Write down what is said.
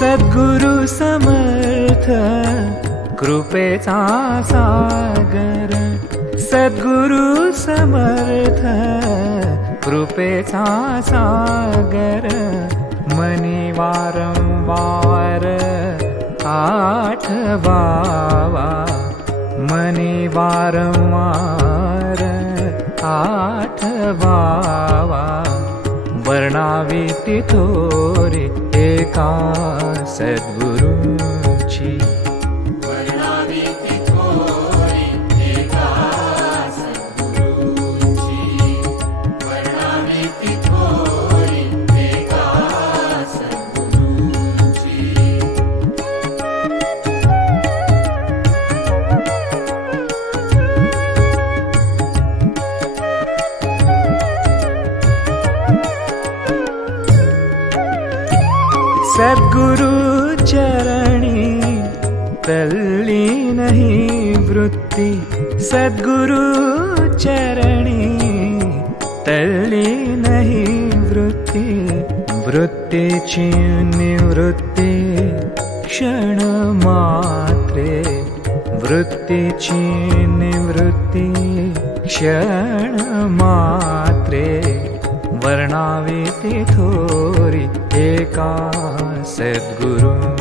सद्गुरु समर्थ कृपेचा सागर, सद्गुरु समर्थ कृपेचा सागर, मनी वारंवार आठवावा, मनी वारंवार आठवावा, वर्णावी ती थोरी एका सद्गुरूची, वर्णावी ती थोरी एका सद्गुरूची, वर्णावी ती थोरी एका सद्गुरूची. सद्गुरु चरणी तल्लीन ही वृत्ती, सद्गुरु चरणी तल्लीन ही वृत्ती, वृत्तीची निवृत्ती क्षण मात्रे, वृत्तीची निवृत्ती क्षण मात्रे, वर्णावी ती थोरी एका सद्गुरू.